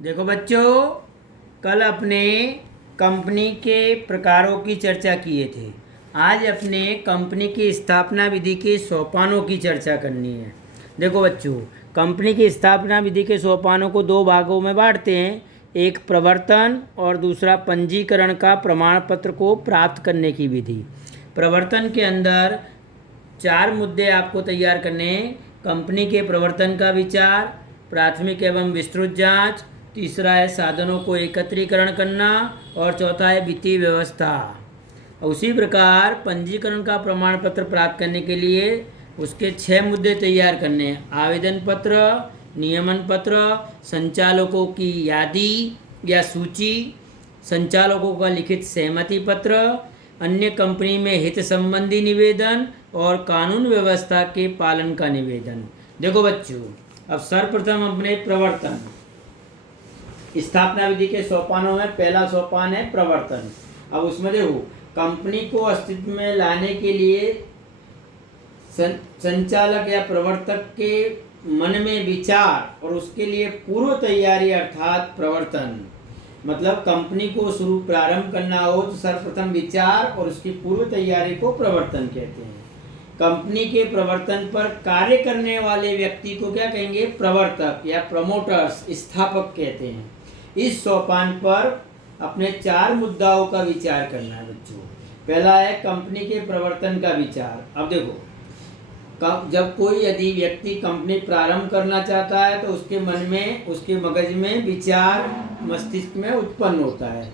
देखो बच्चों, कल अपने कंपनी के प्रकारों की चर्चा किए थे। आज अपने कंपनी की स्थापना विधि के सोपानों की चर्चा करनी है। देखो बच्चों, कंपनी की स्थापना विधि के सोपानों को दो भागों में बांटते हैं। एक प्रवर्तन और दूसरा पंजीकरण का प्रमाण पत्र को प्राप्त करने की विधि। प्रवर्तन के अंदर 4 मुद्दे आपको तैयार करने हैं। कंपनी के प्रवर्तन का विचार, प्राथमिक एवं विस्तृत जांच, तीसरा है साधनों को एकत्रीकरण करना और चौथा है वित्तीय व्यवस्था। उसी प्रकार पंजीकरण का प्रमाण पत्र प्राप्त करने के लिए उसके 6 मुद्दे तैयार करने हैं। आवेदन पत्र, नियमन पत्र, संचालकों की यादी या सूची, संचालकों का लिखित सहमति पत्र, अन्य कंपनी में हित संबंधी निवेदन और कानून व्यवस्था के पालन का निवेदन। देखो बच्चों, अब सर्वप्रथम अपने प्रवर्तन स्थापना विधि के सोपानों में पहला सोपान है प्रवर्तन। अब उसमें देखो, कंपनी को अस्तित्व में लाने के लिए संचालक या प्रवर्तक के मन में विचार और उसके लिए पूर्व तैयारी अर्थात प्रवर्तन। मतलब कंपनी को प्रारंभ करना हो तो सर्वप्रथम विचार और उसकी पूर्व तैयारी को प्रवर्तन कहते हैं। कंपनी के प्रवर्तन पर कार्य करने वाले व्यक्ति को क्या कहेंगे? प्रवर्तक या प्रमोटर्स, स्थापक कहते हैं। इस सोपान पर अपने 4 मुद्दाओं का विचार करना है बच्चों। पहला है कंपनी के प्रवर्तन का विचार। अब देखो, जब कोई यदि व्यक्ति कंपनी प्रारंभ करना चाहता है तो उसके मन में, उसके मगज में विचार मस्तिष्क में उत्पन्न होता है।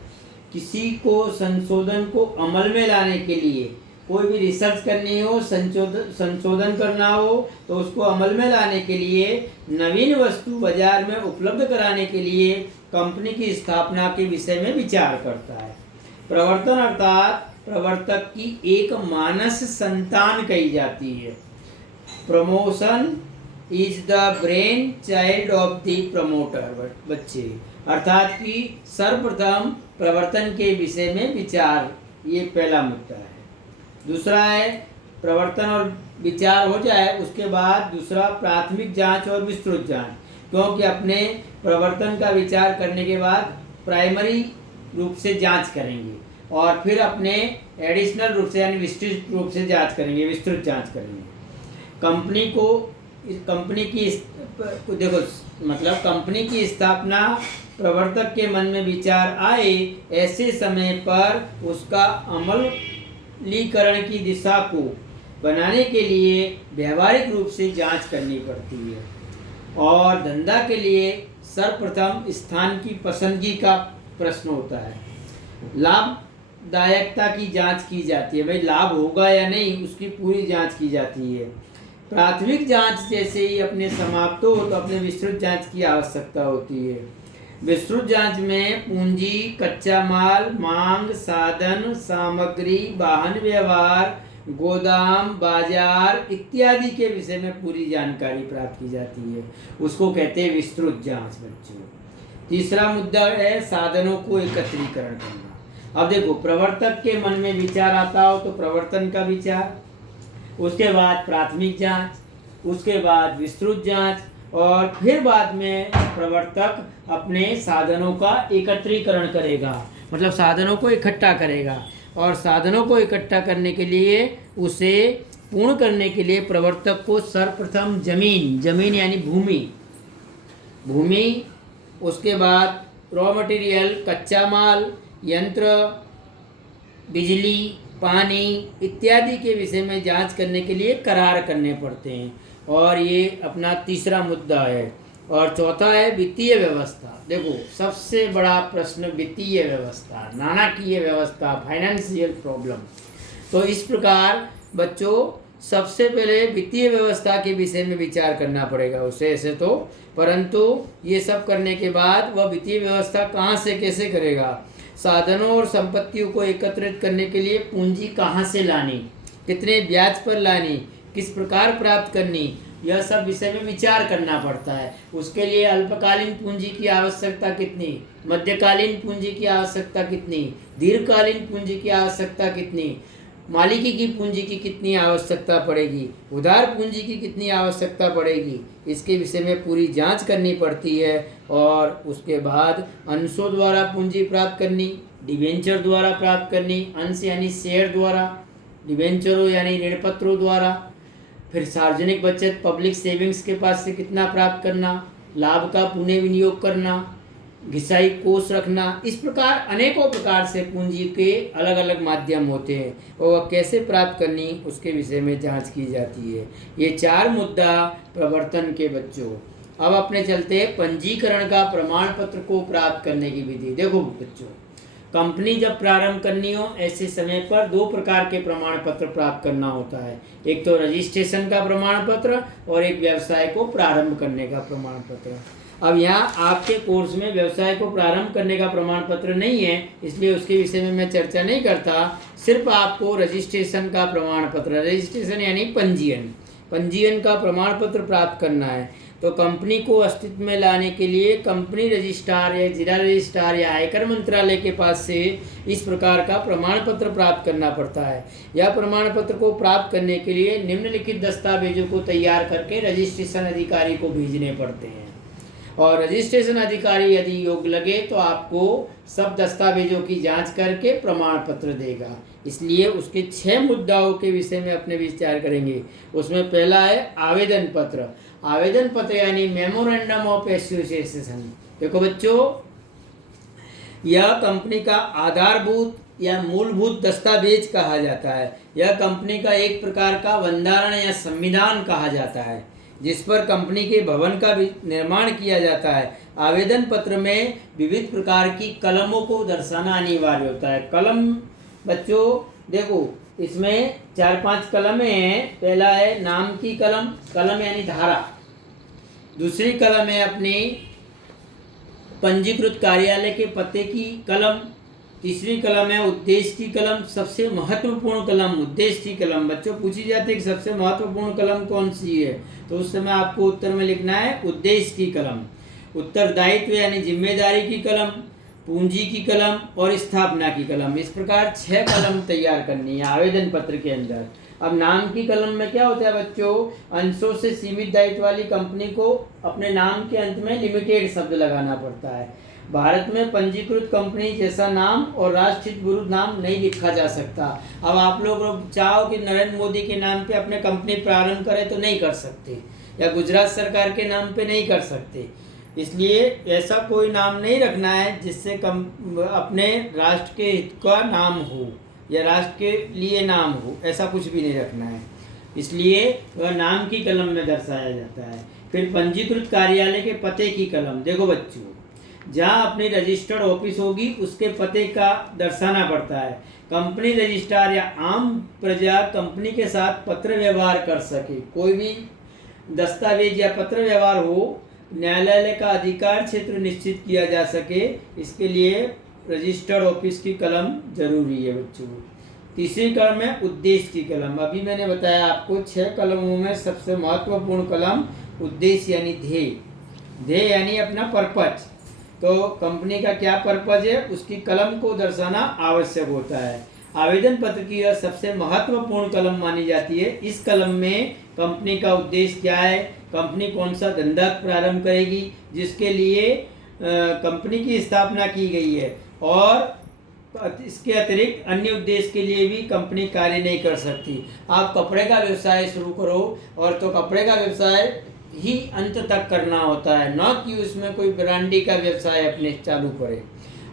किसी को संशोधन को अमल में लाने के लिए, कोई भी रिसर्च करनी हो, संशोधन करना हो तो उसको अमल में लाने के लिए, नवीन वस्तु बाजार में उपलब्ध कराने के लिए कंपनी की स्थापना के विषय में विचार करता है। प्रवर्तन अर्थात प्रवर्तक की एक मानस संतान कही जाती है। Promotion is the brain child of the promoter, बच्चे, अर्थात कि सर्वप्रथम प्रवर्तन के विषय में विचार, ये पहला मुद्दा है। दूसरा है प्रवर्तन और विचार हो जाए उसके बाद दूसरा प्राथमिक जांच और विस्तृत जांच, क्योंकि अपने प्रवर्तन का विचार करने के बाद प्राइमरी रूप से जांच करेंगे और फिर अपने एडिशनल रूप से यानी विस्तृत रूप से जांच करेंगे, विस्तृत जांच करेंगे। कंपनी की देखो, मतलब कंपनी की स्थापना प्रवर्तक के मन में विचार आए, ऐसे समय पर उसका अमलीकरण की दिशा को बनाने के लिए व्यावहारिक रूप से जांच करनी पड़ती है। और धंधा के लिए सर्वप्रथम स्थान की पसंदगी का प्रश्न होता है। लाभदायकता की जांच की जाती है, भाई लाभ होगा या नहीं, उसकी पूरी जांच की जाती है। प्राथमिक जांच जैसे ही अपने समाप्त हो तो अपने विस्तृत जांच की आवश्यकता होती है। विस्तृत जांच में पूंजी, कच्चा माल, मांग, साधन, सामग्री, वाहन व्यवहार, गोदाम, बाजार इत्यादि के विषय में पूरी जानकारी प्राप्त की जाती है। उसको कहते हैं विस्तृत जांच बच्चों। तीसरा मुद्दा है साधनों को एकत्रीकरण करना। अब देखो, प्रवर्तक के मन में विचार आता हो तो प्रवर्तन का विचार, उसके बाद प्राथमिक जांच, उसके बाद विस्तृत जांच और फिर बाद में प्रवर्तक अपने साधनों का एकत्रीकरण करेगा, मतलब साधनों को इकट्ठा करेगा। और साधनों को इकट्ठा करने के लिए, उसे पूर्ण करने के लिए प्रवर्तक को सर्वप्रथम जमीन यानी भूमि, उसके बाद रॉ मटेरियल, कच्चा माल, यंत्र, बिजली, पानी इत्यादि के विषय में जांच करने के लिए करार करने पड़ते हैं। और ये अपना तीसरा मुद्दा है। और चौथा है वित्तीय व्यवस्था। देखो, सबसे बड़ा प्रश्न वित्तीय व्यवस्था, नाणाकीय व्यवस्था, फाइनेंशियल प्रॉब्लम। तो इस प्रकार बच्चों, सबसे पहले वित्तीय व्यवस्था के विषय में विचार करना पड़ेगा उसे, ऐसे तो, परंतु ये सब करने के बाद वह वित्तीय व्यवस्था कहाँ से कैसे करेगा, साधनों और संपत्तियों को एकत्रित करने के लिए पूंजी कहाँ से लानी, कितने ब्याज पर लानी, किस प्रकार प्राप्त करनी, यह सब विषय में विचार करना पड़ता है। उसके लिए अल्पकालीन पूंजी की आवश्यकता कितनी, मध्यकालीन पूंजी की आवश्यकता कितनी, दीर्घकालीन पूंजी की आवश्यकता कितनी, मालिकी की पूंजी की कितनी आवश्यकता पड़ेगी, उधार पूंजी की कितनी आवश्यकता पड़ेगी, इसके विषय में पूरी जांच करनी पड़ती है। और उसके बाद अंशों द्वारा पूंजी प्राप्त करनी, डिवेंचर द्वारा प्राप्त करनी, अंश यानी शेयर द्वारा, डिवेंचरों यानी ऋण पत्रों द्वारा, फिर सार्वजनिक बचत पब्लिक सेविंग्स के पास से कितना प्राप्त करना, लाभ का पुनः विनियोग करना, घिसाई कोष रखना। इस प्रकार अनेकों प्रकार से पूंजी के अलग अलग माध्यम होते हैं और वह कैसे प्राप्त करनी उसके विषय में जांच की जाती है। ये 4 मुद्दा प्रवर्तन के बच्चों। अब अपने चलते हैं पंजीकरण का प्रमाण पत्र को प्राप्त करने की विधि। देखो बच्चों, कंपनी जब प्रारंभ करनी हो ऐसे समय पर 2 प्रकार के प्रमाण पत्र प्राप्त करना होता है। एक तो रजिस्ट्रेशन का प्रमाण पत्र और एक व्यवसाय को प्रारंभ करने का प्रमाण पत्र। अब यहाँ आपके कोर्स में व्यवसाय को प्रारंभ करने का प्रमाण पत्र नहीं है, इसलिए उसके विषय में मैं चर्चा नहीं करता। सिर्फ आपको रजिस्ट्रेशन का प्रमाण पत्र, रजिस्ट्रेशन यानी पंजीयन का प्रमाण पत्र प्राप्त करना है। तो कंपनी को अस्तित्व में लाने के लिए कंपनी रजिस्ट्रार या जिला रजिस्ट्रार या आयकर मंत्रालय के पास से इस प्रकार का प्रमाण पत्र प्राप्त करना पड़ता है। यह प्रमाण पत्र को प्राप्त करने के लिए निम्नलिखित दस्तावेजों को तैयार करके रजिस्ट्रेशन अधिकारी को भेजने पड़ते हैं। और रजिस्ट्रेशन अधिकारी यदि योग्य लगे तो आपको सब दस्तावेजों की जांच करके प्रमाण पत्र देगा। इसलिए उसके 6 मुद्दाओं के विषय में अपने विचार करेंगे। उसमें पहला है आवेदन पत्र। आवेदन पत्र यानी मेमोरेंडम ऑफ एसोसिएशन। देखो बच्चों, यह कंपनी का आधारभूत या मूलभूत दस्तावेज कहा जाता है। यह कंपनी का एक प्रकार का बंधारण या संविधान कहा जाता है जिस पर कंपनी के भवन का भी निर्माण किया जाता है। आवेदन पत्र में विविध प्रकार की कलमों को दर्शाना अनिवार्य होता है। कलम बच्चों देखो, इसमें 4-5 कलमें हैं। पहला है नाम की कलम, कलम यानी धारा। दूसरी कलम है अपनी पंजीकृत कार्यालय के पते की कलम। तीसरी कलम है उद्देश्य की कलम। सबसे महत्वपूर्ण कलम उद्देश्य की कलम। बच्चों पूछी जाती है कि सबसे महत्वपूर्ण कलम कौन सी है, तो उस समय आपको उत्तर में लिखना है उद्देश्य की कलम। उत्तरदायित्व यानी जिम्मेदारी की कलम, पूंजी की कलम और स्थापना की कलम। इस प्रकार 6 कलम तैयार करनी है आवेदन पत्र के अंदर। अब नाम की कलम में क्या होता है बच्चों, अंशों से सीमित दायित्व वाली कंपनी को अपने नाम के अंत में लिमिटेड शब्द लगाना पड़ता है। भारत में पंजीकृत कंपनी जैसा नाम और राष्ट्रीय विरुद्ध नाम नहीं लिखा जा सकता। अब आप लोग चाहो कि नरेंद्र मोदी के नाम पे अपने कंपनी प्रारंभ करें तो नहीं कर सकते, या गुजरात सरकार के नाम पे नहीं कर सकते। इसलिए ऐसा कोई नाम नहीं रखना है जिससे अपने राष्ट्र के हित का नाम हो या राष्ट्र के लिए नाम हो, ऐसा कुछ भी नहीं रखना है। इसलिए वह नाम की कलम में दर्शाया जाता है। फिर पंजीकृत कार्यालय के पते की कलम। देखो बच्चों, जहाँ अपनी रजिस्टर्ड ऑफिस होगी उसके पते का दर्शाना पड़ता है। कंपनी रजिस्ट्रार या आम प्रजा कंपनी के साथ पत्र व्यवहार कर सके। कोई भी दस्तावेज या पत्र व्यवहार हो, न्यायालय का अधिकार क्षेत्र निश्चित किया जा सके, इसके लिए रजिस्टर्ड ऑफिस की कलम जरूरी है बच्चों। तीसरी कलम है उद्देश्य की कलम। अभी मैंने बताया आपको 6 कलमों में सबसे महत्वपूर्ण कलम उद्देश्य यानी ध्येय। ध्येय यानी अपना पर्पज। तो कंपनी का क्या पर्पज है उसकी कलम को दर्शाना आवश्यक होता है। आवेदन पत्र की यह सबसे महत्वपूर्ण कलम मानी जाती है। इस कलम में कंपनी का उद्देश्य क्या है, कंपनी कौन सा धंधा प्रारंभ करेगी जिसके लिए कंपनी की स्थापना की गई है, और इसके अतिरिक्त अन्य उद्देश्य के लिए भी कंपनी कार्य नहीं कर सकती। आप कपड़े का व्यवसाय शुरू करो और तो कपड़े का व्यवसाय ही अंत तक करना होता है, न कि उसमें कोई ब्रांडी का व्यवसाय अपने चालू करे।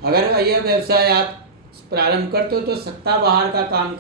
अगर यह व्यवसाय आप प्रारंभ करते हो तो सत्ता बाहर का काम